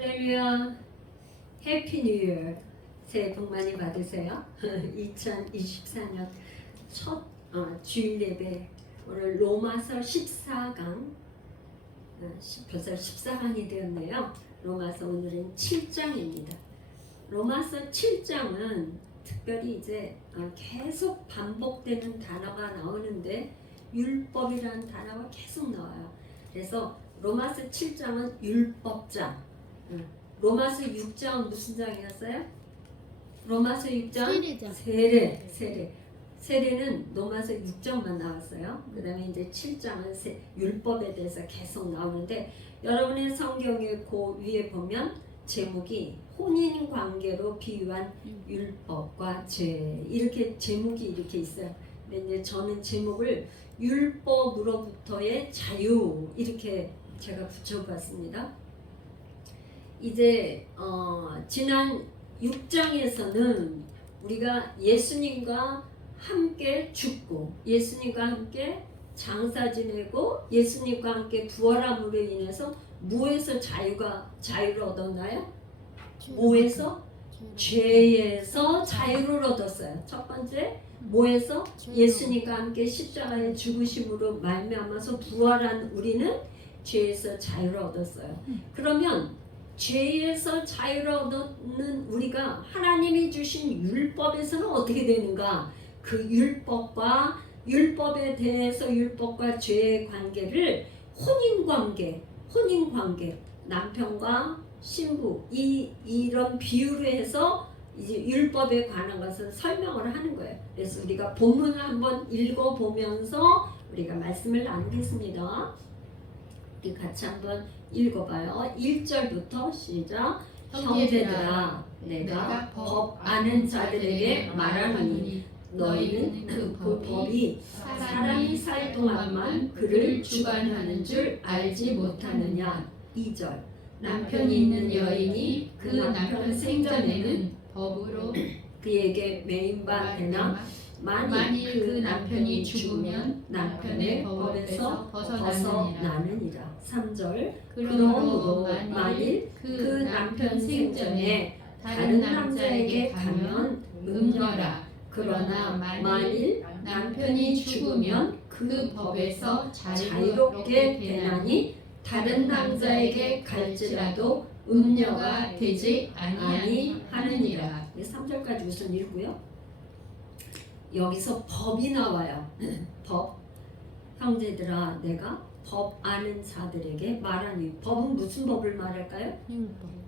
할렐루야. 해피 뉴 이어. 새해 복 많이 받으세요. 2024년 첫 주일 예배, 오늘 로마서 14강, 벌써 14강이 되었네요. 로마서 오늘은 7장입니다. 로마서 7장은 특별히 이제 계속 반복되는 단어가 나오는데 율법이라는 단어가 계속 나와요. 그래서 로마서 7장은 율법장, 로마서 6장은 무슨 장이었어요? 로마서 6장 세례. 세례는 로마서 6장만 나왔어요. 그 다음에 이제 7장은 율법에 대해서 계속 나오는데, 여러분의 성경에 그 위에 보면 제목이 혼인 관계로 비유한 율법과 죄, 이렇게 제목이 이렇게 있어요. 근데 이제 저는 제목을 율법으로부터의 자유, 이렇게 제가 붙여봤습니다. 이제 지난 6장에서는 우리가 예수님과 함께 죽고 예수님과 함께 장사 지내고 예수님과 함께 부활함으로 인해서 무에서 자유를 얻었나요? 뭐에서? 죄에서 자유를 얻었어요. 첫 번째, 뭐에서? 예수님과 함께 십자가의 죽으심으로 말미암아서 부활한 우리는 죄에서 자유를 얻었어요. 그러면 죄에서 자유를 얻는 우리가 하나님이 주신 율법에서는 어떻게 되는가? 그 율법에 대해서 율법과 죄의 관계를 혼인관계, 남편과 신부, 이런 비유로 해서 이제 율법에 관한 것을 설명을 하는 거예요. 그래서 우리가 본문을 한번 읽어보면서 우리가 말씀을 나누겠습니다. 우리 같이 한번 읽어봐요. 1절부터 시작. 형제들아, 내가 법 아는 자들에게 말하노니 너희는 그 법이 사람이 살 동안만 그를 주관하는 줄 알지 못하느냐. 2절. 남편이 있는 여인이 그 남편 생전에는 법으로 그에게 매인바 되나 만일 그 남편이 죽으면 남편의 법에서 벗어나느니라. 3절. 그러므로 만일 그 남편 생전에 다른 남자에게 가면 음녀라. 그러나 만일 남편이 죽으면 그 법에서 자유롭게 되나니 다른 남자에게 갈지라도 음녀가 되지 아니하느니라. 3절까지 우선 읽고요. 여기서 법이 나와요. 법. 형제들아, 내가 법 아는 자들에게 말하니, 법은 무슨 법을 말할까요?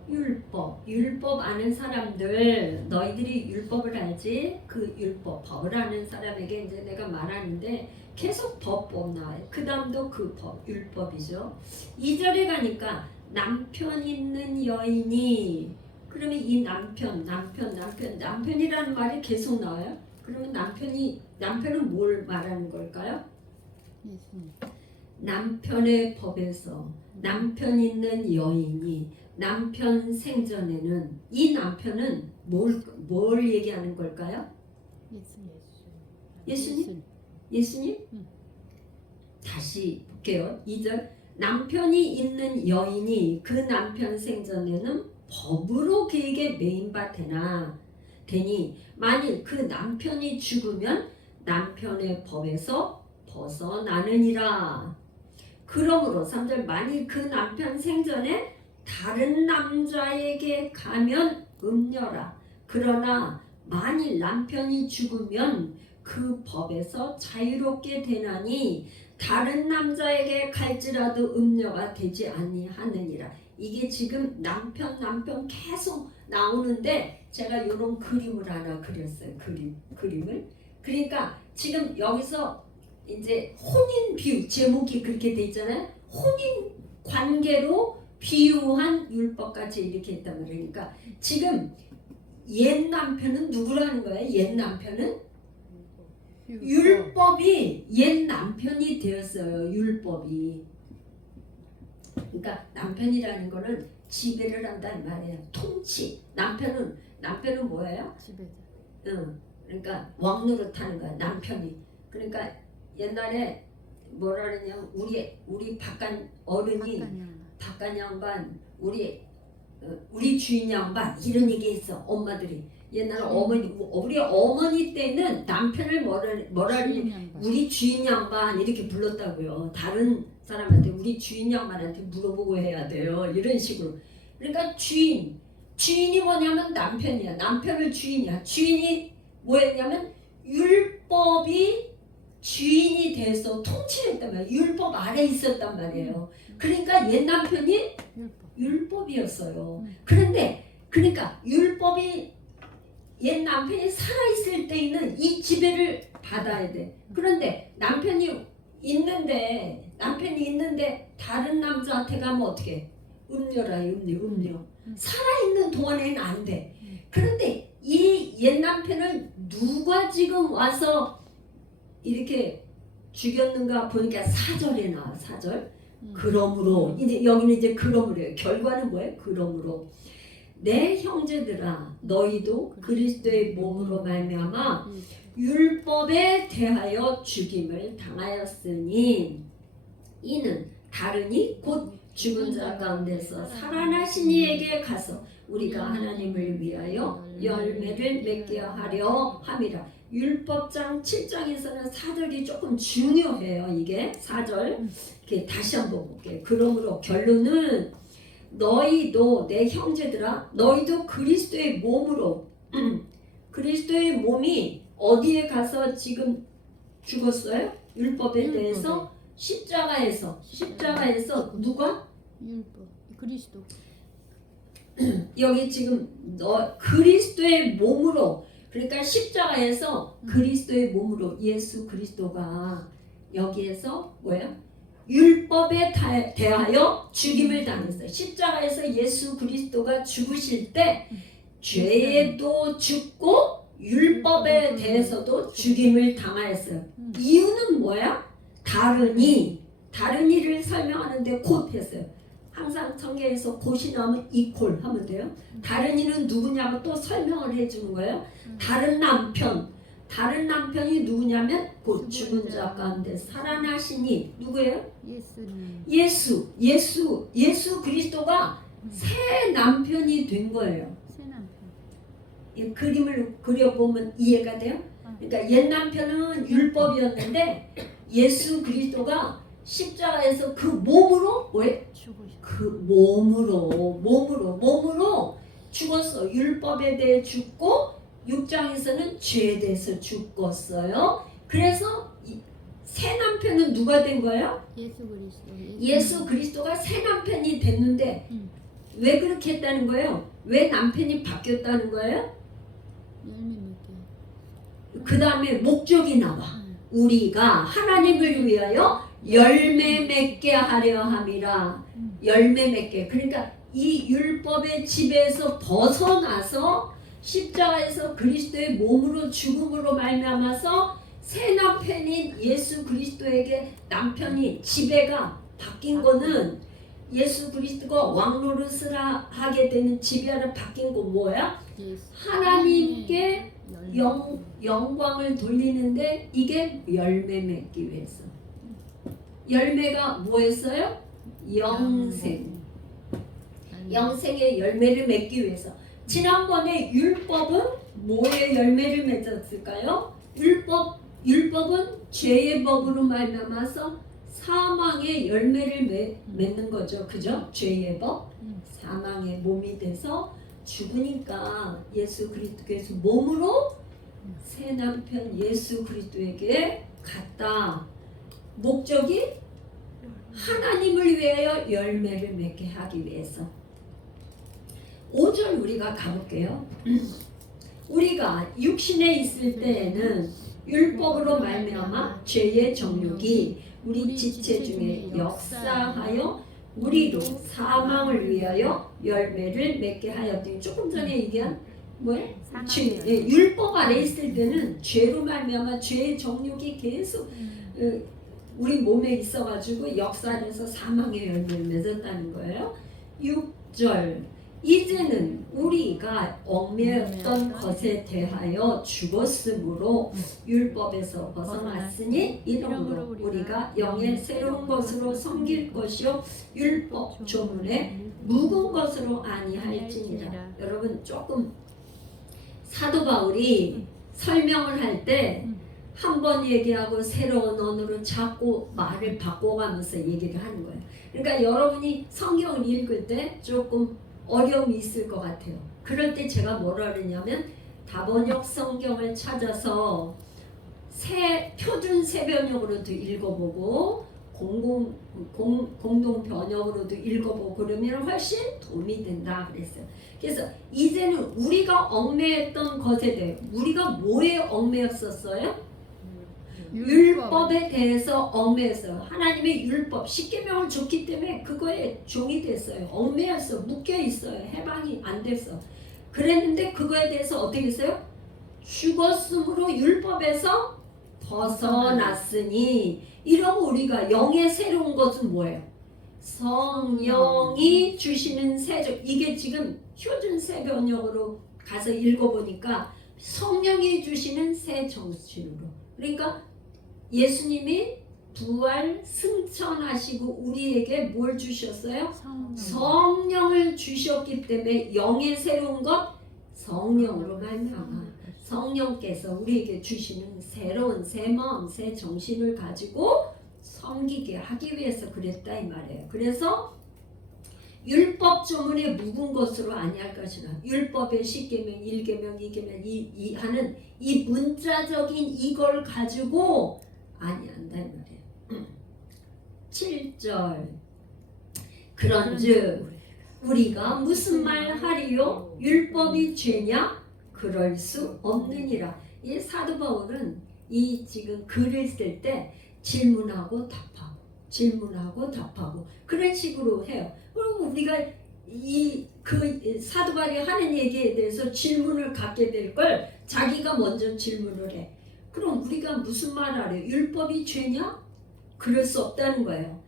율법 아는 사람들, 너희들이 율법을 알지? 그 법을 아는 사람에게 이제 내가 말하는데 계속 법 나와요. 그 다음도 그 법, 율법이죠. 2절에 가니까 남편 있는 여인이, 그러면 이 남편이라는 말이 계속 나와요. 그러면 남편은 뭘 말하는 걸까요? 남편의 법에서 남편 있는 여인이 남편 생전에는, 이 남편은 뭘 얘기하는 걸까요? 예수님? 다시 볼게요. 2절. 남편이 있는 여인이 그 남편 생전에는 법으로 그에게 매인바 되니 만일 그 남편이 죽으면 남편의 법에서 벗어나느니라. 그러므로 3절. 만일 그 남편 생전에 다른 남자에게 가면 음녀라. 그러나 만일 남편이 죽으면 그 법에서 자유롭게 되나니 다른 남자에게 갈지라도 음녀가 되지 아니하느니라. 이게 지금 남편 계속 나오는데 제가 이런 그림을 하나 그렸어요. 그림을. 그러니까 지금 여기서 이제 혼인 비유, 제목이 그렇게 돼 있잖아요. 혼인 관계로 비유한 율법까지 이렇게 했단 말이에요. 그러니까 지금 옛 남편은 누구라는 거예요? 옛 남편은 율법이 옛 남편이 되었어요. 율법이. 그러니까 남편이라는 거는 지배를 한다는 말이에요. 통치. 남편은 뭐예요? 지배자. 그러니까 왕노릇하는 거야. 남편이. 그러니까 옛날에 뭐라 그러냐면 우리 박간 어른이 박간 양반 우리 우리 주인 양반 이런 얘기 했어. 엄마들이 옛날에 우리 어머니 때는 남편을 뭐라 우리 주인 양반 이렇게 불렀다고요. 다른 사람한테 우리 주인 양반한테 물어보고 해야 돼요. 이런 식으로. 그러니까 주인이 뭐냐면 남편이야. 남편을 주인이야. 주인이 뭐였냐면 율법이 주인이 돼서 통치를 했단 말이에요. 율법 아래 있었단 말이에요. 그러니까 옛 남편이 율법이었어요. 그러니까 율법이 옛 남편이 살아있을 때에는 이 지배를 받아야 돼. 그런데 남편이 있는데 다른 남자한테 가면 어떻게? 음녀라 음녀. 살아있는 동안에는 안 돼. 그런데 이 옛 남편을 누가 지금 와서 이렇게 죽였는가 보니까 4절에 나와. 4절. 그러므로 이제 여기는 이제 그러므로예요. 결과는 뭐예요? 그러므로 내 형제들아 너희도 그리스도의 몸으로 말미암아 율법에 대하여 죽임을 당하였으니 이는 다르니 곧 죽은 자 가운데서 살아나신 이에게 가서 우리가 하나님을 위하여 열매를 맺게 하려 함이라. 율법장 7장에서는 4절이 조금 중요해요. 이게 4절 이렇게 다시 한번 볼게요. 그러므로 결론은 너희도 내 형제들아 너희도 그리스도의 몸으로 그리스도의 몸이 어디에 가서 지금 죽었어요? 율법에 대해서 십자가에서 누가? 율법 그리스도. 여기 지금 그리스도의 몸으로 그러니까 십자가에서 그리스도의 몸으로 예수 그리스도가 여기에서 뭐야? 율법에 대하여 죽임을 당했어요. 십자가에서 예수 그리스도가 죽으실 때 죄에도 죽고 율법에 대해서도 죽임을 당하였어요. 이유는 뭐야? 다른 이를 설명하는데 곧 했어요. 항상 성경에서 곧이 나오면 이퀄 하면 돼요. 다른 이는 누구냐고 또 설명을 해주는 거예요. 다른 남편이 누구냐면 곧 죽은 자 가운데 살아나시니 누구예요? 예수 그리스도가 새 남편이 된 거예요. 새 남편. 이 그림을 그려보면 이해가 돼요? 그러니까 옛 남편은 율법이었는데 예수 그리스도가 십자가에서 그 몸으로 왜? 그 몸으로 죽었어. 율법에 대해 죽고 6장에서는 죄에 대해서 죽었어요. 그래서 새 남편은 누가 된 거예요? 예수 그리스도가 새 남편이 됐는데 왜 그렇게 했다는 거예요? 왜 남편이 바뀌었다는 거예요? 그 다음에 목적이 나와. 우리가 하나님을 위하여 열매 맺게 하려 함이라. 열매 맺게. 그러니까 이 율법의 지배에서 벗어나서 십자가에서 그리스도의 몸으로 죽음으로 말미암아서 새 남편인 예수 그리스도에게 남편이 지배가 바뀐 거는 예수 그리스도가 왕노릇을 하게 되는 지배하러 바뀐 거 뭐야? 하나님께 영광을 돌리는데 이게 열매 맺기 위해서. 열매가 뭐였어요? 영생의 열매를 맺기 위해서. 지난번에 율법은 뭐의 열매를 맺었을까요? 율법은 죄의 법으로 말미암아서 사망의 열매를 맺는 거죠. 그죠? 죄의 법. 사망의 몸이 돼서 죽으니까 예수 그리스도께서 몸으로 새 남편 예수 그리스도에게 갔다. 목적이 하나님을 위하여 열매를 맺게 하기 위해서. 5절 우리가 가볼게요. 우리가 육신에 있을 때에는 율법으로 말미암아 죄의 정욕이 우리 지체 중에 역사하여 우리로 사망을 위하여 열매를 맺게 하였더니 조금 전에 얘기한 뭐예요? 율법 아래 있을 때는 죄로 말미암아 죄의 정욕이 계속 우리 몸에 있어가지고 역사해서 사망의 열매를 맺었다는 거예요. 6절 이제는 우리가 얽매였던 것에 대하여 죽었으므로 율법에서 벗어났으니 이러므로 우리가 영의 새로운 것으로 섬길 것이요 율법 조문에 묵은 것으로 아니할지니라. 여러분 조금 사도 바울이 설명을 할 때 한 번 얘기하고 새로운 언어로 자꾸 말을 바꿔가면서 얘기를 하는 거예요. 그러니까 여러분이 성경을 읽을 때 조금 어려움이 있을 것 같아요. 그럴 때 제가 뭐라 그러냐면 다번역 성경을 찾아서 표준 세번역으로도 읽어보고 공동 번역으로도 읽어보고 그러면 훨씬 도움이 된다 그랬어요. 그래서 이제는 우리가 얽매였던 것에 대해 우리가 뭐에 얽매였었어요? 율법에 대해서 얽매였어요. 하나님의 율법, 십계명을 줬기 때문에 그거에 종이 됐어요. 얽매였어, 묶여 있어요. 해방이 안 됐어. 그랬는데 그거에 대해서 어떻게 했어요? 죽었으므로 율법에서 벗어났으니 이러고 우리가 영의 새로운 것은 뭐예요? 성령이 주시는 새적. 이게 지금 표준 세번역으로 가서 읽어보니까 성령이 주시는 새 정신으로. 그러니까 예수님이 부활 승천하시고 우리에게 뭘 주셨어요? 성령을 주셨기 때문에 영의 새로운 것 성령으로 말미암아 성령께서 우리에게 주시는 새로운 새 마음, 새 정신을 가지고 섬기게 하기 위해서 그랬다 이 말이에요. 그래서 율법 조문에 묵은 것으로 아니할 것이라. 율법의 십계명, 일계명, 이계명 이 하는 이 문자적인 이걸 가지고 아니한다 이 말이에요. 7절 그런즉 우리가 무슨 말 하리요? 율법이 죄냐? 그럴 수 없느니라. 이 사도 바울은 이 지금 글을 쓸 때 질문하고 답하고 그런 식으로 해요. 그럼 우리가 그 사도 바울이 하는 얘기에 대해서 질문을 갖게 될 걸 자기가 먼저 질문을 해. 그럼 우리가 무슨 말 하래요? 율법이 죄냐? 그럴 수 없다는 거예요.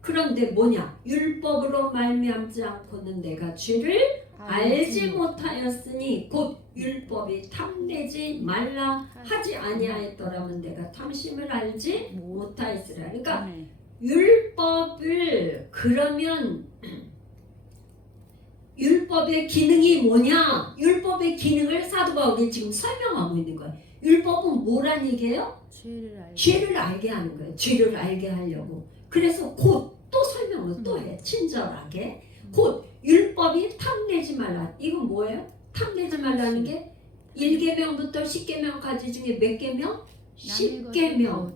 그런데 뭐냐? 율법으로 말미암지 않고는 내가 죄를 알지 못하였으니 곧 율법이 탐내지 말라 하지 아니하였더라면 내가 탐심을 알지 못하였으라. 그러니까 율법을 그러면 율법의 기능이 뭐냐? 율법의 기능을 사도 바울이 지금 설명하고 있는 거예요. 율법은 뭐란 얘기예요? 죄를 알게 하는 거예요. 죄를 알게 하려고. 그래서 곧 또 설명을 또 해. 친절하게. 곧 율법이 탐내지 말라. 이건 뭐예요? 탐내지 말라는 게 1계명부터 10계명까지 중에 몇 계명? 10계명.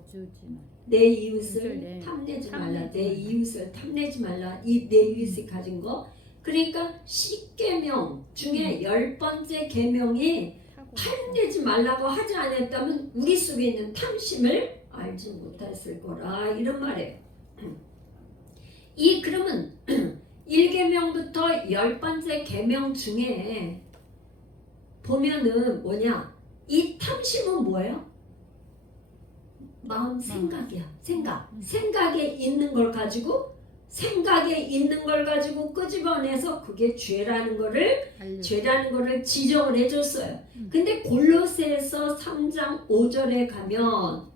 내 이웃을 탐내지 말라. 내 이웃을 탐내지 말라. 이 내 이웃이 가진 거. 그러니까 10계명 중에 10번째 계명이 탐내지 말라고 하지 않았다면 우리 속에 있는 탐심을 알지 못했을 거라 이런 말이에요. 그러면 1계명부터 10번째 계명 중에 보면은 뭐냐? 이 탐심은 뭐예요? 마음 생각이야. 생각에 있는 걸 가지고 끄집어내서 그게 죄라는 거를 지적을 해줬어요. 근데 골로새서 3장 5절에 가면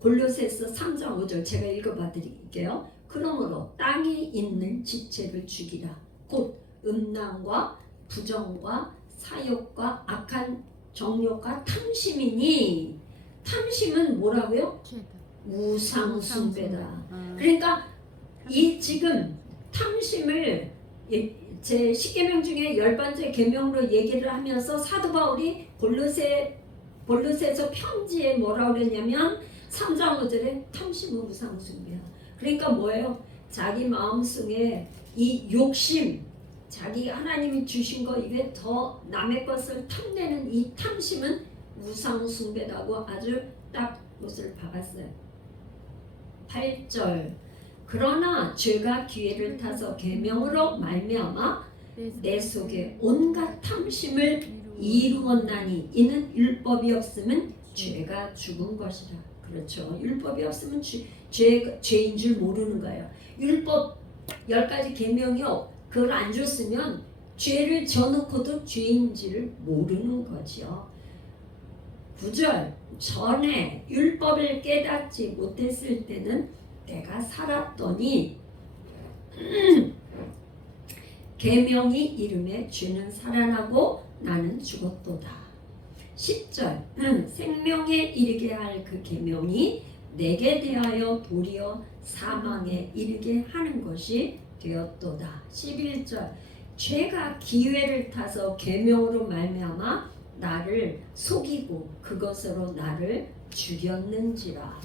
골로새서 3장 5절 제가 읽어봐 드릴게요. 그러므로 땅에 있는 지체를 죽이라. 곧 음란과 부정과 사욕과 악한 정욕과 탐심이니 탐심은 뭐라고요? 우상 숭배다. 그러니까 이 지금 탐심을 제 10계명 중에 10번째 계명으로 얘기를 하면서 사도 바울이 골로새서 편지에 뭐라고 그랬냐면 3장 5절에 탐심은 우상 숭배야. 그러니까 뭐예요? 자기 마음속에 이 욕심, 자기 하나님이 주신 거 입에 더 남의 것을 탐내는 이 탐심은 우상 숭배라고 아주 딱 못을 박았어요. 8절 그러나 죄가 기회를 타서 계명으로 말미암아 내 속에 온갖 탐심을 이루었나니 이는 율법이 없으면 죄가 죽은 것이라. 그렇죠. 율법이 없으면 죄인 줄 모르는 거예요. 율법 10가지 계명이요. 그걸 안 줬으면 죄를 져놓고도 죄인지를 모르는 거죠. 9절 전에 율법을 깨닫지 못했을 때는 내가 살았더니 계명이 이름에 죄는 살아나고 나는 죽었도다. 10절 생명에 이르게 할 그 계명이 내게 대하여 도리어 사망에 이르게 하는 것이 되었도다. 11절 죄가 기회를 타서 계명으로 말미암아 나를 속이고 그것으로 나를 죽였는지라.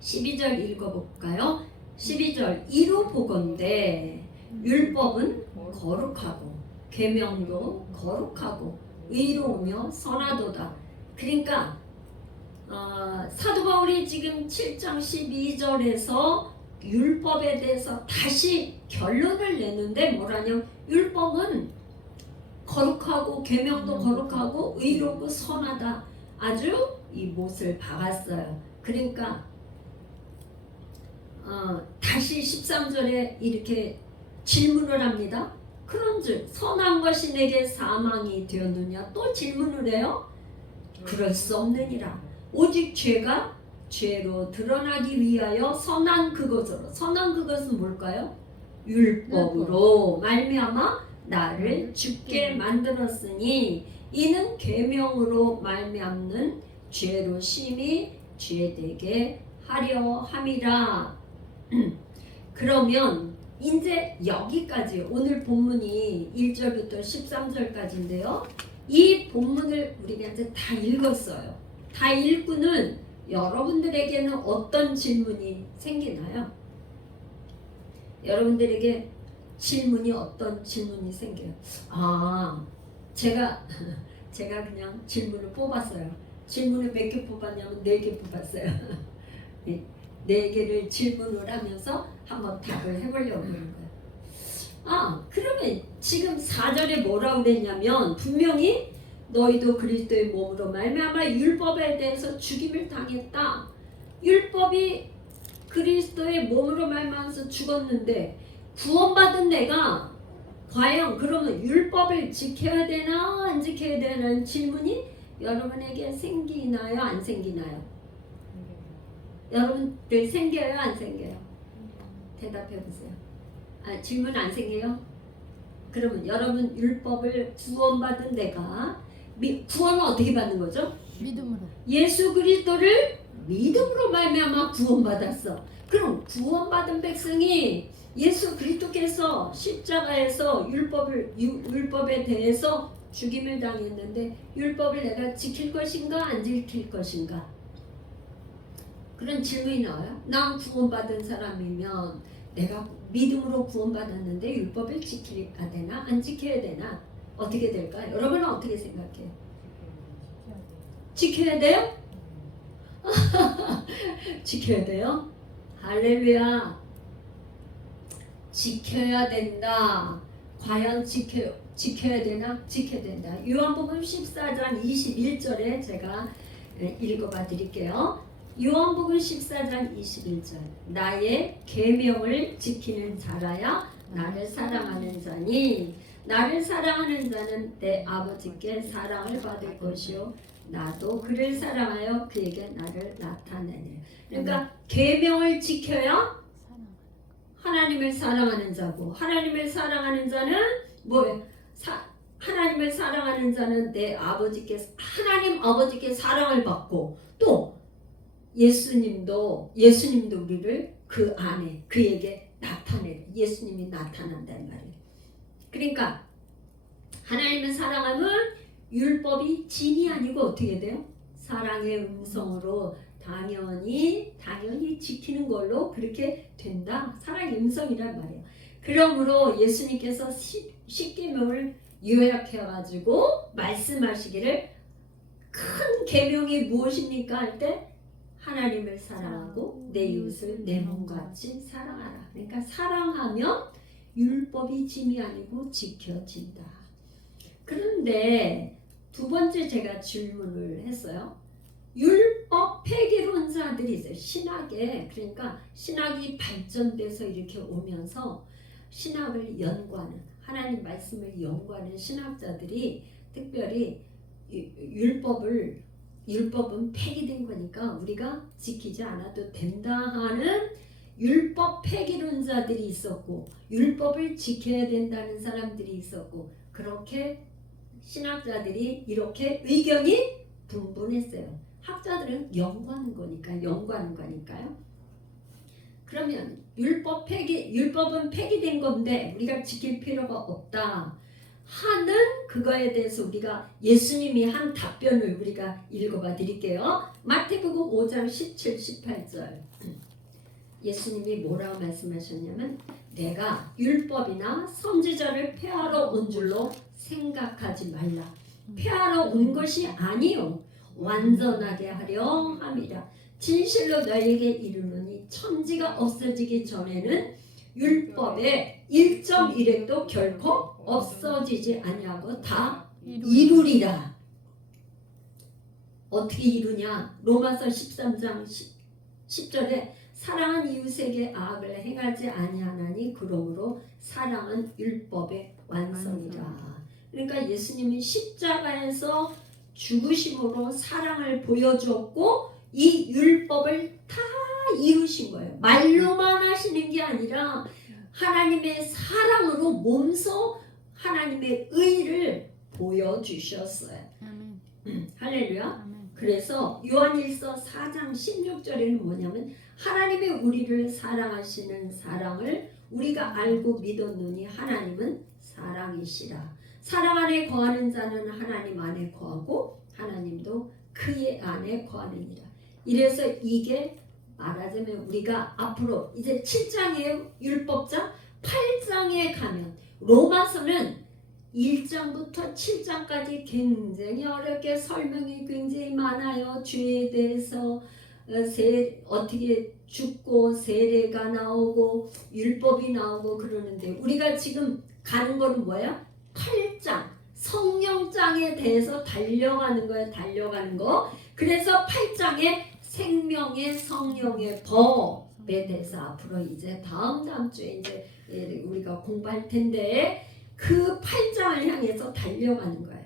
12절 읽어볼까요? 12절 이로 보건대 율법은 거룩하고 계명도 거룩하고 의로우며 선하도다. 그러니까 사도 바울이 지금 7장 12절에서 율법에 대해서 다시 결론을 내는데 뭐라냐? 율법은 거룩하고 계명도 거룩하고 의롭고 선하다. 아주 이 못을 박았어요. 그러니까 다시 13절에 이렇게 질문을 합니다. 그런즉 선한 것이 내게 사망이 되었느냐? 또 질문을 해요. 그럴 수 없느니라. 오직 죄가 죄로 드러나기 위하여 선한 그것으로. 선한 그것은 뭘까요? 율법으로 말미암아 나를 죽게 만들었으니 이는 계명으로 말미암는 죄로 심히 죄되게 하려 함이라. 그러면 이제 여기까지 오늘 본문이 1절부터 13절까지인데요. 이 본문을 우리가 이제 다 읽었어요. 다 읽고는 여러분들에게는 어떤 질문이 생기나요? 여러분들에게 질문이 어떤 질문이 생겨요? 제가 그냥 질문을 뽑았어요. 질문을 몇 개 뽑았냐면 4개 뽑았어요. 4개를 질문을 하면서 한번 답을 해보려고 그런 거예요. 그러면 지금 4절에 뭐라고 됐냐면 분명히 너희도 그리스도의 몸으로 말미암아 율법에 대해서 죽임을 당했다. 율법이 그리스도의 몸으로 말미암아서 죽었는데 구원받은 내가 과연 그러면 율법을 지켜야 되나 안 지켜야 되나는 질문이 여러분에게 생기나요 안 생기나요? 여러분들 생겨요 안 생겨요? 대답해 보세요. 질문 안 생겨요? 그러면 여러분 율법을 구원받은 내가 구원은 어떻게 받는 거죠? 믿음으로. 예수 그리스도를 믿음으로 말미암아 구원받았어. 그럼 구원받은 백성이 예수 그리스도께서 십자가에서 율법에 대해서 죽임을 당했는데 율법을 내가 지킬 것인가 안 지킬 것인가? 그런 질문이 나와요. 난 구원받은 사람이면 내가 믿음으로 구원받았는데 율법을 지켜야 되나 안 지켜야 되나? 어떻게 될까요? 여러분은 어떻게 생각해요? 지켜야 돼요? 지켜야 돼요? 할렐루야. 지켜야 된다. 과연 지켜야 되나? 지켜야 된다. 요한복음 14장 21절에 제가 읽어봐 드릴게요. 요한복음 14장 21절 나의 계명을 지키는 자라야 나를 사랑하는 자니 나를 사랑하는 자는 내 아버지께 사랑을 받을 것이요 나도 그를 사랑하여 그에게 나를 나타내니. 그러니까 계명을 지켜야 하나님을 사랑하는 자고 하나님을 사랑하는 자는 뭐예요? 하나님을 사랑하는 자는 내 아버지께 하나님 아버지께 사랑을 받고 또 예수님도 우리를 그 안에 그에게 나타내 예수님이 나타난단 말이에요. 그러니까 하나님을 사랑하면 율법이 진이 아니고 어떻게 돼요? 사랑의 음성으로 당연히 지키는 걸로 그렇게 된다. 사랑의 음성이란 말이에요. 그러므로 예수님께서 십계명을 요약해가지고 말씀하시기를 큰 계명이 무엇입니까 할 때 하나님을 사랑하고 내 이웃을 내 몸같이 사랑하라. 그러니까 사랑하면 율법이 짐이 아니고 지켜진다. 그런데 두 번째 제가 질문을 했어요. 율법 폐기론자들이 있어요. 신학에. 그러니까 신학이 발전돼서 이렇게 오면서 신학을 연구하는 하나님 말씀을 연구하는 신학자들이 특별히 율법은 폐기된 거니까 우리가 지키지 않아도 된다 하는 율법 폐기론자들이 있었고 율법을 지켜야 된다는 사람들이 있었고 그렇게 신학자들이 이렇게 의견이 분분했어요. 학자들은 연구하는 거니까요. 그러면 율법은 폐기된 건데 우리가 지킬 필요가 없다 하는 그거에 대해서 우리가 예수님이 한 답변을 우리가 읽어봐 드릴게요. 마태복음 5장 17, 18절. 예수님이 뭐라고 말씀하셨냐면 내가 율법이나 선지자를 폐하러 온 줄로 생각하지 말라. 폐하러 온 것이 아니요 완전하게 하려 함이라. 진실로 너희에게 이르노니 천지가 없어지기 전에는 율법의 1.1획도 결코 없어지지 아니하고 다 이루리라. 어떻게 이루냐? 로마서 13장 10절에 사랑은 이웃에게 악을 행하지 아니하나니 그러므로 사랑은 율법의 완성이라. 그러니까 예수님이 십자가에서 죽으심으로 사랑을 보여주었고 이 율법을 다 이루신 거예요. 말로만 하시는 게 아니라 하나님의 사랑으로 몸소 하나님의 의를 보여주셨어요. 할렐루야. 아멘. 그래서 요한일서 4장 16절에는 뭐냐면 하나님의 우리를 사랑하시는 사랑을 우리가 알고 믿었노니 하나님은 사랑이시라. 사랑 안에 거하는 자는 하나님 안에 거하고 하나님도 그의 안에 거하느니라. 이래서 이게 말하자면 우리가 앞으로 이제 7장의 율법자 8장에 가면 로마서는 1장부터 7장까지 굉장히 어렵게 설명이 굉장히 많아요. 죄에 대해서 어떻게 죽고 세례가 나오고 율법이 나오고 그러는데 우리가 지금 가는 거는 뭐야? 8장 성령장에 대해서 달려가는 거예요. 달려가는 거. 그래서 8장에 생명의 성령의 법에 대해서 앞으로 이제 다음 주에 이제 우리가 공부할 텐데 그 8장을 향해서 달려가는 거예요.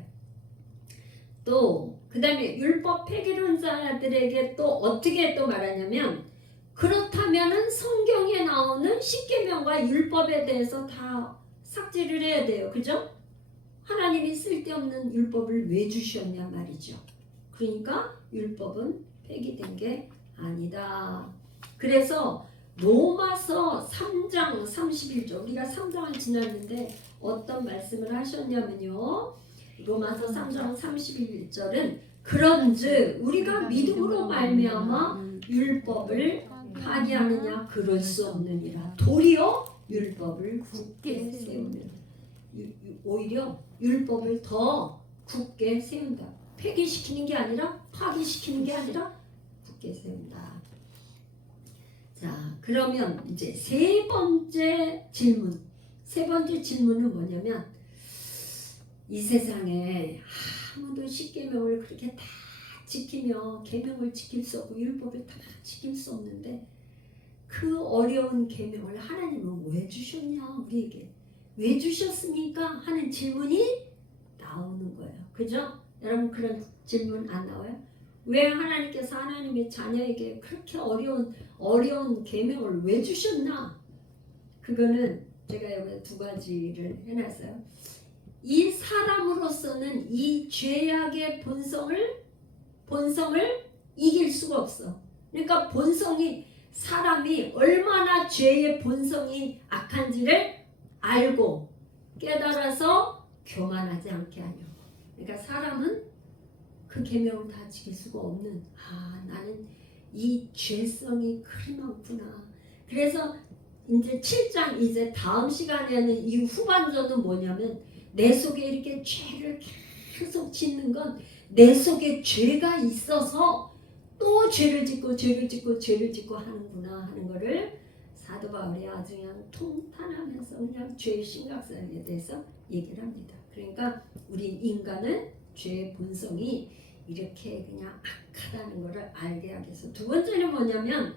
또 그 다음에 율법 폐기론자들에게 또 어떻게 또 말하냐면 그렇다면은 성경에 나오는 십계명과 율법에 대해서 다 삭제를 해야 돼요. 그죠? 하나님이 쓸데없는 율법을 왜 주셨냐 말이죠. 그러니까 율법은 폐기된 게 아니다. 그래서 로마서 3장 31절 우리가 3장을 지났는데 어떤 말씀을 하셨냐면요. 로마서 3장 31절은 그런즉 우리가 믿음으로 말미암아 율법을 파기하느냐 그럴 수 없느니라. 도리어 율법을 굳게 세우느라. 오히려 율법을 더 굳게 세운다. 폐기시키는 게 아니라 파기시키는 게 아니라 굳게 세운다. 자, 그러면 이제 세 번째 질문은 뭐냐면 이 세상에 아무도 십계명을 그렇게 다 지키며 계명을 지킬 수 없고 율법을 다 지킬 수 없는데 그 어려운 계명을 하나님은 왜 주셨냐 우리에게 왜 주셨습니까? 하는 질문이 나오는 거예요. 그죠? 여러분 그런 질문 안 나와요? 왜 하나님께서 하나님의 자녀에게 그렇게 어려운 계명을 왜 주셨나? 그거는 제가 여기 두 가지를 해놨어요. 이 사람으로서는 이 죄악의 본성을 이길 수가 없어. 그러니까 사람이 얼마나 죄의 본성이 악한지를 알고 깨달아서 교만하지 않게 하려고. 그러니까 사람은 그 계명을 다 지킬 수가 없는 나는 이 죄성이 그리 많구나. 그래서 이제 7장 이제 다음 시간에는 이 후반전은 뭐냐면 내 속에 이렇게 죄를 계속 짓는 건 내 속에 죄가 있어서 또 죄를 짓고 하는구나 하는 거를 사도 바울이 아주 그냥 통탄하면서 그냥 죄의 심각성에 대해서 얘기를 합니다. 그러니까 우리 인간은 죄의 본성이 이렇게 그냥 악하다는 것을 알게 하기 위해서. 두 번째는 뭐냐면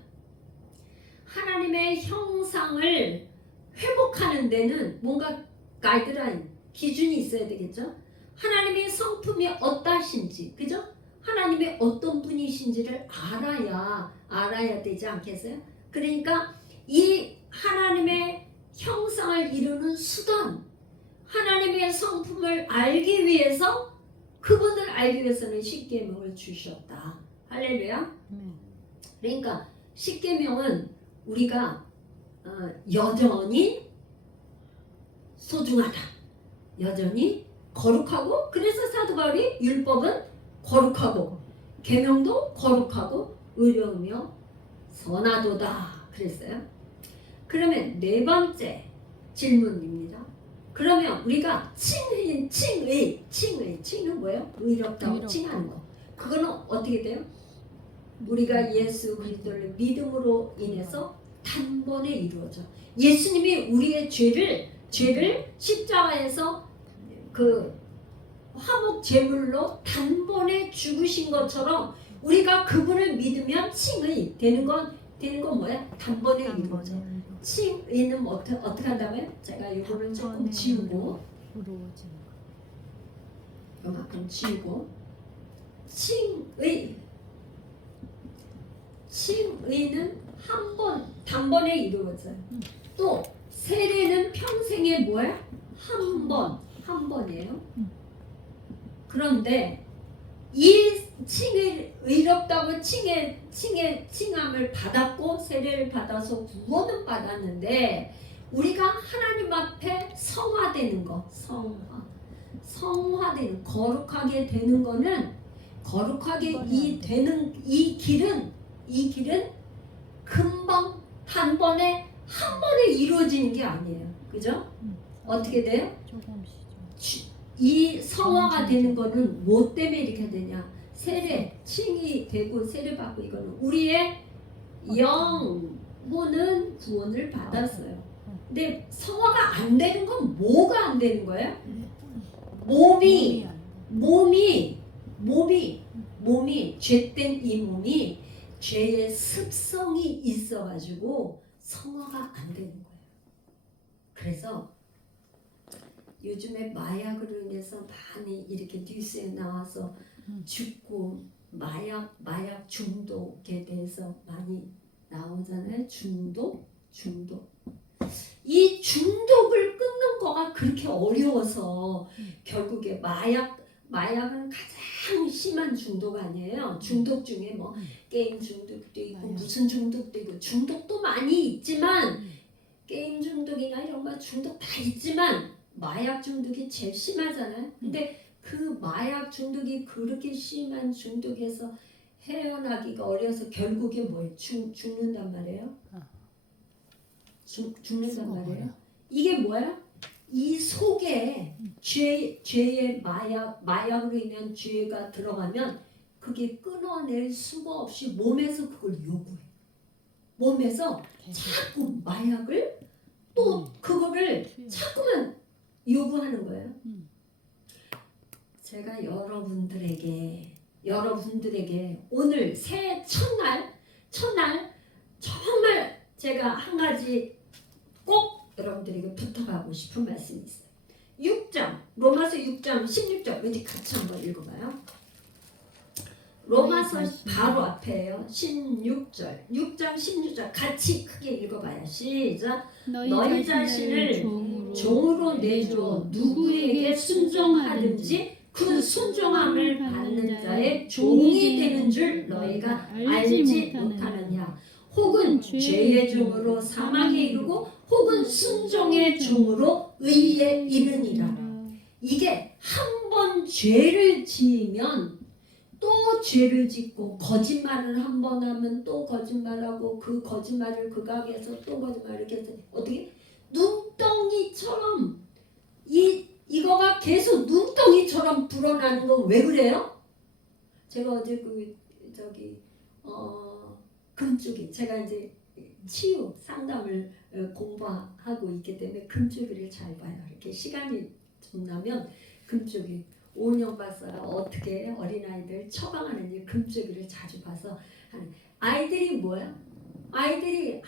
하나님의 형상을 회복하는 데는 뭔가 가이드라인, 기준이 있어야 되겠죠. 하나님의 성품이 어떠신지, 그죠? 하나님의 어떤 분이신지를 알아야 되지 않겠어요? 그러니까 이 하나님의 형상을 이루는 수단, 하나님의 성품을 알기 위해서, 그분을 알기 위해서는 십계명을 주셨다. 할렐루야. 그러니까 십계명은 우리가 여전히 소중하다, 여전히 거룩하고, 그래서 사도 바울이 율법은 거룩하고 계명도 거룩하고 의로우며 선하도다 그랬어요. 그러면 네 번째 질문입니다. 그러면 우리가 칭은 뭐예요? 의롭다고 칭하는 거. 그거는 어떻게 돼요? 우리가 예수 그리스도를 믿음으로 인해서 단번에 이루어져. 예수님이 우리의 죄를 십자가에서 그 화목 제물로 단번에 죽으신 것처럼 우리가 그분을 믿으면 칭의 되는 건 뭐야? 단번에 이루어져. 칭의는 어떻게 한다고요? 제가 이거를 조금 지우고, 요만큼 지우고, 칭의는 한 번 단번에 이루어져요. 또 세례는 평생에 뭐야? 한 번이에요. 그런데 이 칭을 의롭다고 칭함을 받았고 세례를 받아서 구원은 받았는데, 우리가 하나님 앞에 성화되는 거, 성화되는, 거룩하게 되는 거는, 거룩하게 이 길은 금방 한 번에 이루어지는 게 아니에요. 그죠? 어떻게 돼요? 이 성화가 되는 거는 뭐 때문에 이렇게 되냐? 세례, 칭이 되고 세례 받고, 이거는 우리의 영혼은 구원을 받았어요. 근데 성화가 안 되는 건 뭐가 안 되는 거예요? 몸이 죄된 이 몸이 죄의 습성이 있어가지고 성화가 안 되는 거예요. 그래서 요즘에 마약으로 인해서 많이 이렇게 뉴스에 나와서 죽고, 마약 중독에 대해서 많이 나오잖아요. 중독. 이 중독을 끊는 거가 그렇게 어려워서 결국에 마약은 가장 심한 중독 아니에요. 중독 중에 뭐 게임 중독도 있고 무슨 중독도 있고, 중독도 많이 있지만, 게임 중독이나 이런 거 중독 다 있지만 마약 중독이 제일 심하잖아요. 근데 그 마약 중독이 그렇게 심한 중독에서 헤어나기가 어려서 결국에 뭐예요? 죽는단 말이에요. 죽는단 말이에요. 이게 뭐야? 이 속에 죄의 마약으로 인한 죄가 들어가면 그게 끊어낼 수가 없이 몸에서 그걸 요구해. 몸에서 자꾸 마약을, 또 그거를 자꾸만 요구하는 거예요. 제가 여러분들에게 오늘 새해 첫날 정말 제가 한 가지 꼭 여러분들에게 부탁하고 싶은 말씀이 있어요. 6장, 로마서 6장 16절, 우리 같이 한번 읽어봐요. 로마서 바로 앞에요. 16절, 6장 16절 같이 크게 읽어봐요. 시작. 너희 자신을 종으로 내줘 누구에게 순종하든지 그 순종함을 받는 자의 종이 되는 줄 너희가 알지 못하느냐. 혹은 죄의 종으로 사망에 이르고 혹은 순종의 종으로 의에 이르니라. 이게 한 번 죄를 지으면 또 죄를 짓고, 거짓말을 한 번 하면 또 거짓말하고, 그 거짓말을 그 가게에서 또 거짓말을 이렇게 해서 어떻게 눈덩이처럼 이거가 계속 눈덩이처럼 불어나는 건 왜 그래요? 제가 어제 금쪽이, 제가 이제 치유 상담을 공부하고 있기 때문에 금쪽이를 잘 봐요. 이렇게 시간이 좀 나면 금쪽이 5년 봤어요. 어떻게 어린아이들 처방하는지 금쪽이를 자주 봐서 하는. 아이들이 뭐야? 아이들이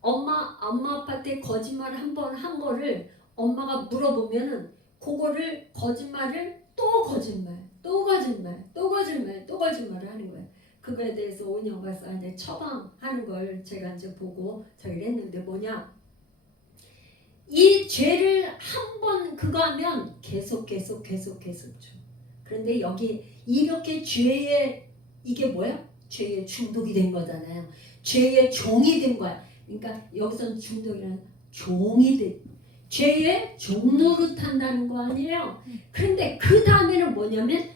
엄마 아빠한테 거짓말 한 번 한 거를 엄마가 물어보면은 그거를 거짓말을 또 거짓말을 하는 거예요. 그거에 대해서 오은영 박사한테 처방하는 걸 제가 이제 보고 저기를 했는데 뭐냐, 이 죄를 한 번 그거 하면 계속 줘. 그런데 여기 이렇게 죄에 이게 뭐야? 죄에 중독이 된 거잖아요. 죄의 종이 된 거야. 그러니까 여기서는 중독이라는 종이 돼. 죄의 종노릇한다는 거 아니에요. 그런데 그 다음에는 뭐냐면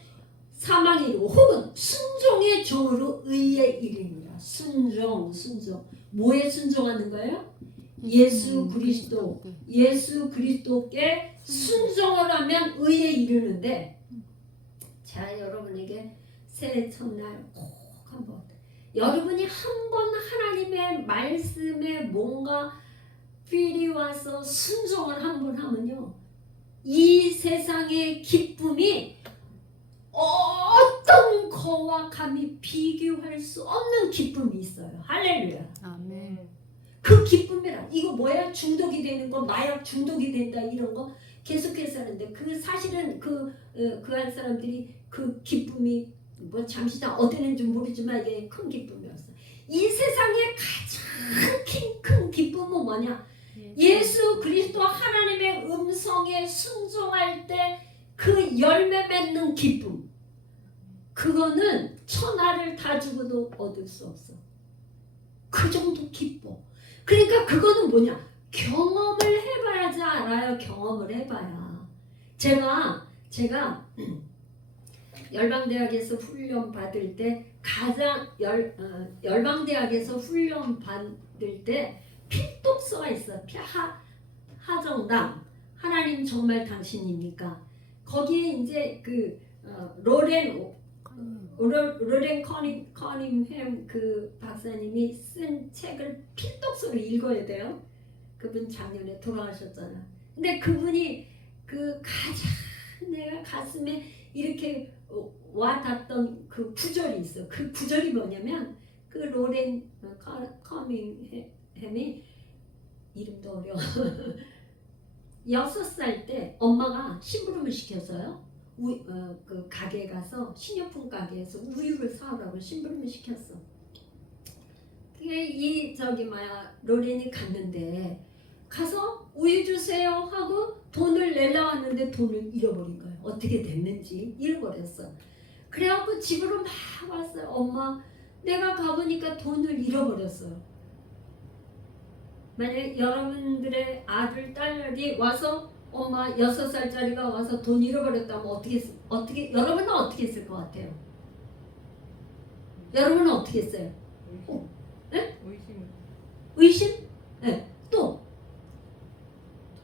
사망에 이르고 혹은 순종의 종으로 의에 이르니라. 순종. 뭐에 순종하는 거예요? 예수 그리스도께 순종을 하면 의에 이르는데, 자, 여러분에게 새해 첫날 꼭 한번 여러분이 한번 하나님의 말씀에 뭔가 필이 와서 순종을 한번 하면요, 이 세상의 기쁨이 어떤 거와 감히 비교할 수 없는 기쁨이 있어요. 할렐루야. 아멘. 그 기쁨이란 이거 뭐야? 중독이 되는 거, 마약 중독이 된다 이런 거 계속해서 하는데, 그 사실은 그 한 사람들이 그 기쁨이 뭐 잠시 다 얻었는지 모르지만 이게 큰 기쁨이었어. 이 세상의 가장 큰 기쁨은 뭐냐? 예수 그리스도 하나님의 음성에 순종할 때 그 열매 맺는 기쁨, 그거는 천하를 다 주고도 얻을 수 없어. 그 정도 기뻐. 그러니까 그거는 뭐냐? 경험을 해봐야지 알아요. 경험을 해봐야. 제가 열방대학에서 훈련 받을 때 가장 열방대학에서 훈련 받을 때 필독서가 있어. 하정당 하나님 정말 당신입니까? 거기에 이제 그 로렌 커닝햄 그 박사님이 쓴 책을 필독서로 읽어야 돼요. 그분 작년에 돌아가셨잖아. 근데 그분이 그 가장 내가 가슴에 이렇게 와닿던 그 구절이 있어. 그 구절이 뭐냐면, 그 로렌 커닝햄이 이름도 어려워. 6살 때 엄마가 심부름을 시켰어요. 그 가게에 가서, 식료품 가게에서 우유를 사오라고 심부름을 시켰어. 그게 로렌이 갔는데, 가서 우유 주세요 하고 돈을 내려고 하는데 돈을 잃어버린 거예요. 어떻게 됐는지 잃어버렸어. 그래갖고 집으로 막 왔어요. 엄마, 내가 가보니까 돈을 잃어버렸어요. 만약 여러분들의 아들, 딸이 와서 엄마 6살짜리가 와서 돈 잃어버렸다면 어떻게 여러분은 어떻게 했을 것 같아요? 여러분은 어떻게 했어요? 네? 의심? 네. 또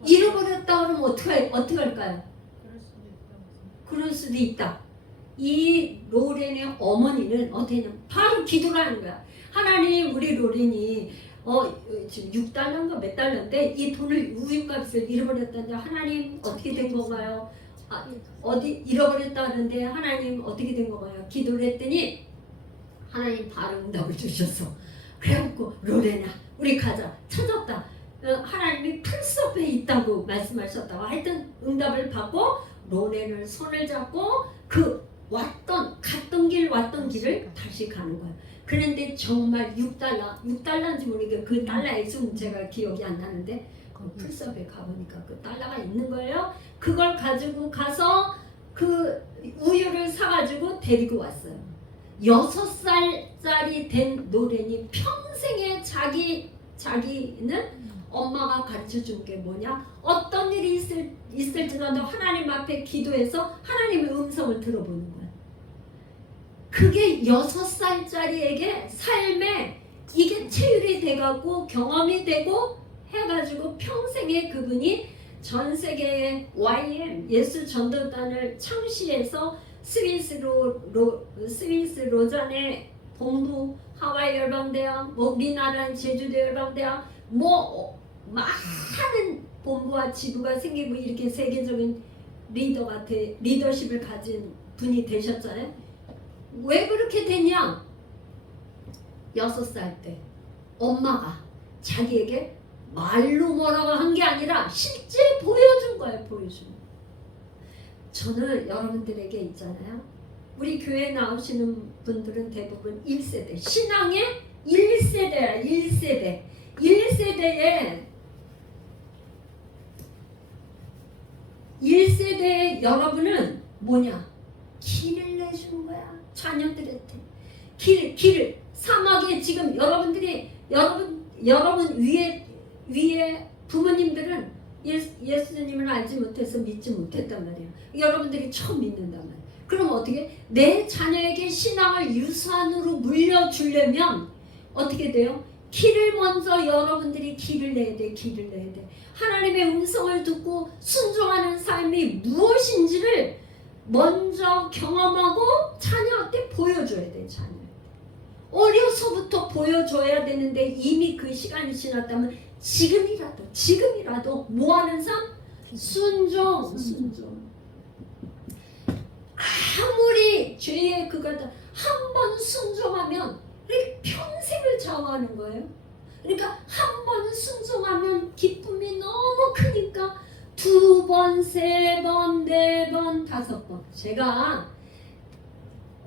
잃어버렸다 그러면 어떻게 할까요? 그럴 수도 있다. 이 로렌의 어머니는 어떻게 했냐면 바로 기도를 하는 거야. 하나님, 우리 로렌이 지금 6달러인가 몇 달러인데 이 돈을 우유값을 잃어버렸다는데 하나님 어떻게 된 건가요? 어디 잃어버렸다는데 하나님 어떻게 된 건가요? 기도를 했더니 하나님 바로 응답을 주셨어. 그래갖고 로렌아, 우리 가자. 찾았다. 하나님이 풀숲에 있다고 말씀하셨다고. 하여튼 응답을 받고 로렌을 손을 잡고 그 갔던 길을 다시 가는 거야. 그런데 정말 6달러인지 모르겠는데 그 달러의 수 제가 기억이 안 나는데, 그 풀숲에 가보니까 그 달러가 있는 거예요. 그걸 가지고 가서 그 우유를 사가지고 데리고 왔어요. 6살짜리 된 노렌이 평생에 자기는 엄마가 가르쳐준 게 뭐냐? 어떤 일이 있을지라도 하나님 앞에 기도해서 하나님의 음성을 들어보는 거야. 그게 6살짜리에게 삶에 이게 체율이 돼갖고 경험이 되고 해가지고 평생에 그분이 전 세계의 YM 예수 전도단을 창시해서 스위스 로잔의 본부, 하와이 열방대학, 우리나라는 제주도 열방대학, 많은 본부와 지부가 생기고 이렇게 세계적인 리더십을 가진 분이 되셨잖아요. 왜 그렇게 됐냐? 6살 때 엄마가 자기에게 말로 뭐라고 한 게 아니라 실제 보여준 거예요. 보여준. 저는 여러분들에게 있잖아요. 우리 교회 나오시는 분들은 대부분 1세대 신앙의 1세대야. 1세대 1세대의 여러분은 뭐냐? 길을 내주는 거야. 자녀들한테 길을 사막에 지금 여러분 위에 부모님들은 예수님을 알지 못해서 믿지 못했단 말이에요. 여러분들이 처음 믿는단 말이에요. 그럼 어떻게? 내 자녀에게 신앙을 유산으로 물려주려면 어떻게 돼요? 길을 먼저 여러분들이 길을 내야 돼. 하나님의 음성을 듣고 순종하는 삶이 무엇인지를 먼저 경험하고 자녀한테 보여줘야 돼. 어려서부터 보여줘야 되는데 이미 그 시간이 지났다면 지금이라도 뭐하는 삶? 순종. 아무리 죄의 그거다 한 번 순종하면 우리 평생을 좌우하는 거예요. 그러니까 한 번 순종하면 기쁨이 너무 크니까 2번, 3번, 4번, 5번. 제가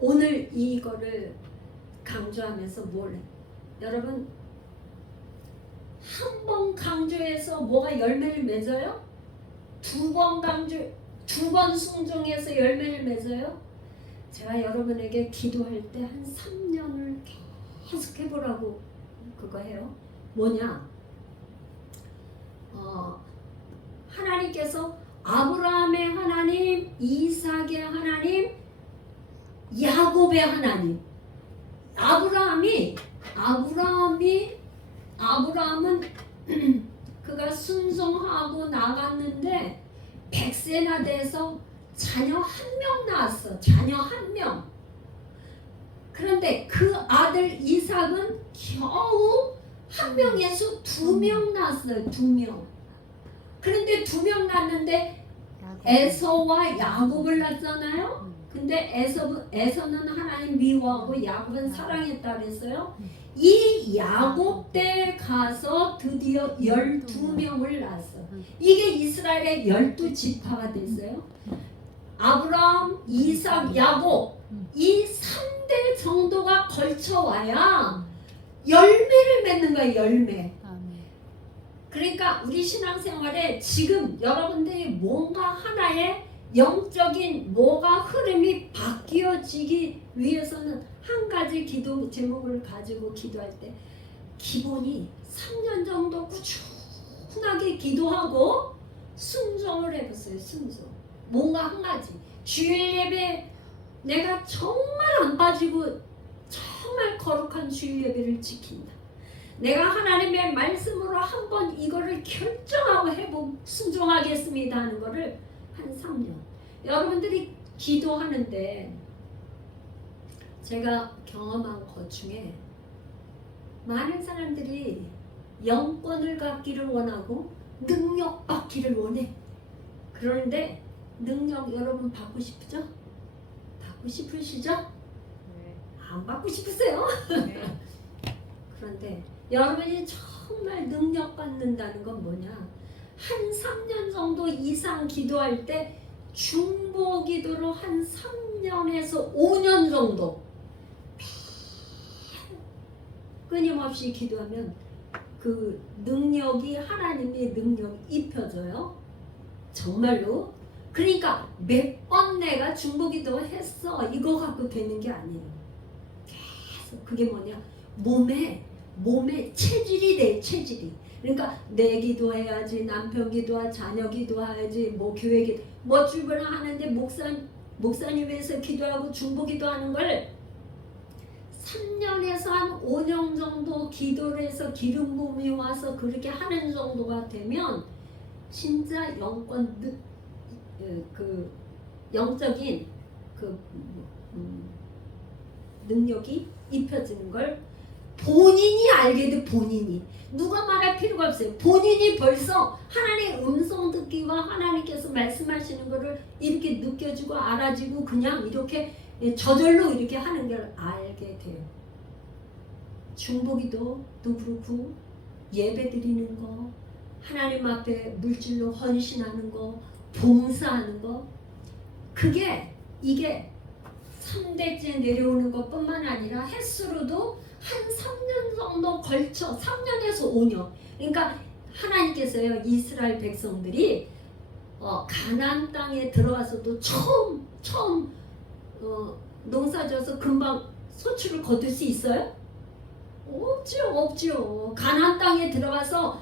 오늘 이거를 강조하면서 뭘 해? 여러분 한 번 강조해서 뭐가 열매를 맺어요? 2번 순종해서 열매를 맺어요? 제가 여러분에게 기도할 때 한 3년을 계속 해보라고 그거 해요. 뭐냐? 하나님께서 아브라함의 하나님, 이삭의 하나님, 야곱의 하나님. 아브라함은 그가 순종하고 나갔는데 100세나 돼서 자녀 한 명 낳았어. 자녀 한 명. 그런데 그 아들 이삭은 겨우 한 명에서 2명 낳았어요. 2명. 그런데 2명 낳았는데 에서와 야곱을 낳았잖아요. 근데 에서는 하나님 미워하고 야곱은 사랑했다 그랬어요. 이 야곱 때 가서 드디어 12명을 낳았어. 이게 이스라엘의 12지파가 됐어요. 아브라함, 이삭, 야곱 이 3대 정도가 걸쳐와야 열매를 맺는 거야. 열매. 그러니까 우리 신앙생활에 지금 여러분들이 뭔가 하나의 영적인 뭐가 흐름이 바뀌어지기 위해서는 한 가지 기도 제목을 가지고 기도할 때 기본이 3년 정도 꾸준하게 기도하고 순종을 해봤어요. 순종. 뭔가 한 가지. 주일 예배 내가 정말 안 빠지고 정말 거룩한 주일 예배를 지킨다. 내가 하나님의 말씀으로 한번 이거를 결정하고 순종하겠습니다 하는 거를 한 3년. 여러분들이 기도하는데 제가 경험한 것 중에 많은 사람들이 영권을 갖기를 원하고 능력 받기를 원해. 그런데 능력 여러분 받고 싶죠? 받고 싶으시죠? 네. 안 받고 싶으세요? 네. 그런데 여러분이 정말 능력 받는다는 건 뭐냐? 한 3년 정도 이상 기도할 때 중보 기도로 한 3년에서 5년 정도 끊임없이 기도하면 그 능력이 하나님의 능력이 입혀져요. 정말로. 그러니까 몇 번 내가 중보 기도 했어 이거 갖고 되는 게 아니에요. 계속 그게 뭐냐? 몸에 체질이 돼. 체질이. 그러니까 내 기도해야지, 남편 기도하, 자녀 기도해야지, 뭐 교회 기도, 뭐 주변에 하는데 목사님 위해서 기도하고 중보 기도하는 걸 3년에서 한 5년 정도 기도를 해서 기름 부음이 와서 그렇게 하는 정도가 되면 진짜 영적인 능력이 입혀지는 걸 본인이 알게 돼. 본인이 누가 말할 필요가 없어요. 본인이 벌써 하나님의 음성 듣기와 하나님께서 말씀하시는 거를 이렇게 느껴지고 알아지고 그냥 이렇게 저절로 이렇게 하는 걸 알게 돼요. 중보기도도 그렇고 예배 드리는 거, 하나님 앞에 물질로 헌신하는 거, 봉사하는 거, 이게 3대째 내려오는 것뿐만 아니라 횟수로도 한 3년 정도 걸쳐 3년에서 5년. 그러니까 하나님께서요 이스라엘 백성들이 가나안 땅에 들어가서도 처음 농사져서 금방 소출을 거둘 수 있어요? 없죠. 가나안 땅에 들어가서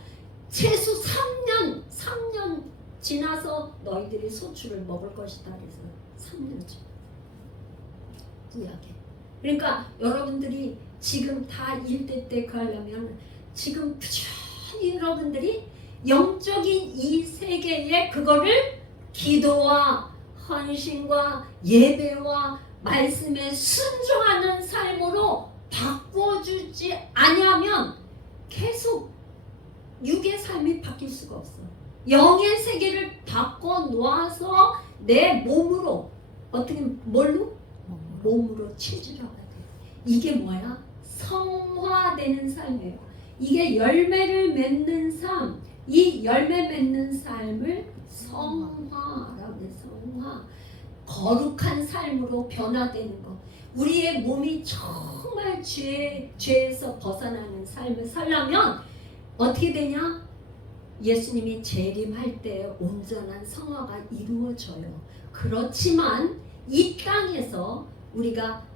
최소 3년 지나서 너희들이 소출을 먹을 것이다. 그래서 3년째 구약에. 그러니까 여러분들이 지금 다 일대 때 가려면 지금 부지런히 여러분들이 영적인 이 세계에 그거를 기도와 헌신과 예배와 말씀에 순종하는 삶으로 바꿔주지 아니하면 계속 육의 삶이 바뀔 수가 없어. 영의 세계를 바꿔 놓아서 내 몸으로 어떻게 뭘로? 몸으로 체질하게 돼. 이게 뭐야? 성화되는 삶이에요. 이게 열매를 맺는 삶. 이 열매 맺는 삶을 성화라고 해요. 성화. 거룩한 삶으로 변화되는 것. 우리의 몸이 정말 죄에서 벗어나는 삶을 살려면 어떻게 되냐? 예수님이 재림할 때 온전한 성화가 이루어져요. 그렇지만 이 땅에서 우리가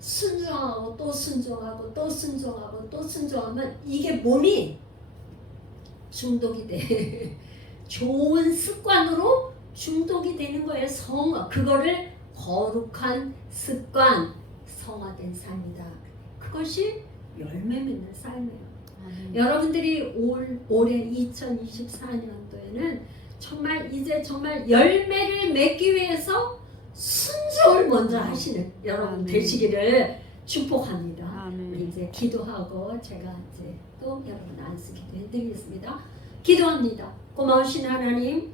순종하고 또 순종하고 또 순종하고 또 순종하면 이게 몸이 중독이 돼. 좋은 습관으로 중독이 되는 거예요. 성화. 그거를 거룩한 습관, 성화된 삶이다. 그것이 열매 맺는 삶이에요. 여러분들이 올해 2024년도에는 정말 열매를 맺기 위해서 순종을 먼저 하시는 여러분 되시기를 축복합니다. 우리 이제 기도하고 제가 이제 또 여러분 안수 기도해드리겠습니다. 기도합니다. 고마우신 하나님,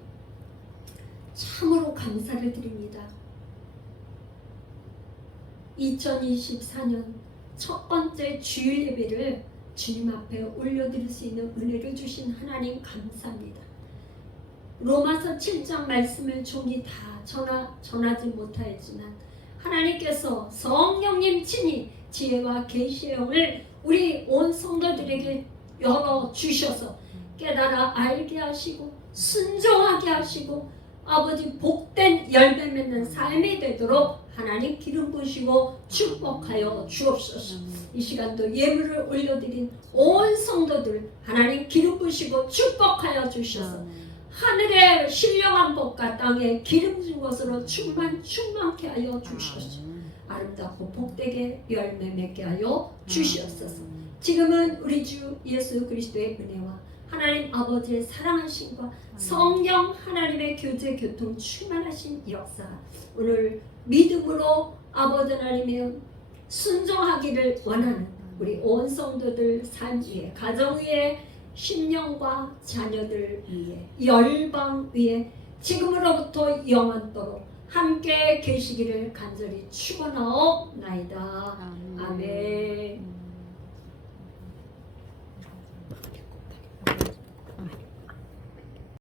참으로 감사를 드립니다. 2024년 첫 번째 주일 예배를 주님 앞에 올려드릴 수 있는 은혜를 주신 하나님 감사합니다. 로마서 7장 말씀을 종이 다 전하지 못하였지만 하나님께서 성령님 친히 지혜와 계시의 영을 우리 온 성도들에게 열어 주셔서 깨달아 알게 하시고 순종하게 하시고 아버지 복된 열매 맺는 삶이 되도록 하나님 기름 부으시고 축복하여 주옵소서. 이 시간도 예물을 올려드린 온 성도들 하나님 기름 부으시고 축복하여 주셔서 하늘의 신령한 복과 땅에 기름 진 것으로 충만케 하여 주셔서 아름답고 복되게 열매 맺게 하여 주시옵소서. 지금은 우리 주 예수 그리스도의 은혜와 하나님 아버지의 사랑하심과 성령 하나님의 교제 교통 충만하신 역사 오늘 믿음으로 아버지 하나님의 순종하기를 원하는 우리 온 성도들 삶 위에 가정 위에 신령과 자녀들 위에 열방 위에 지금으로부터 영원토록 함께 계시기를 간절히 축원하옵나이다. 아멘.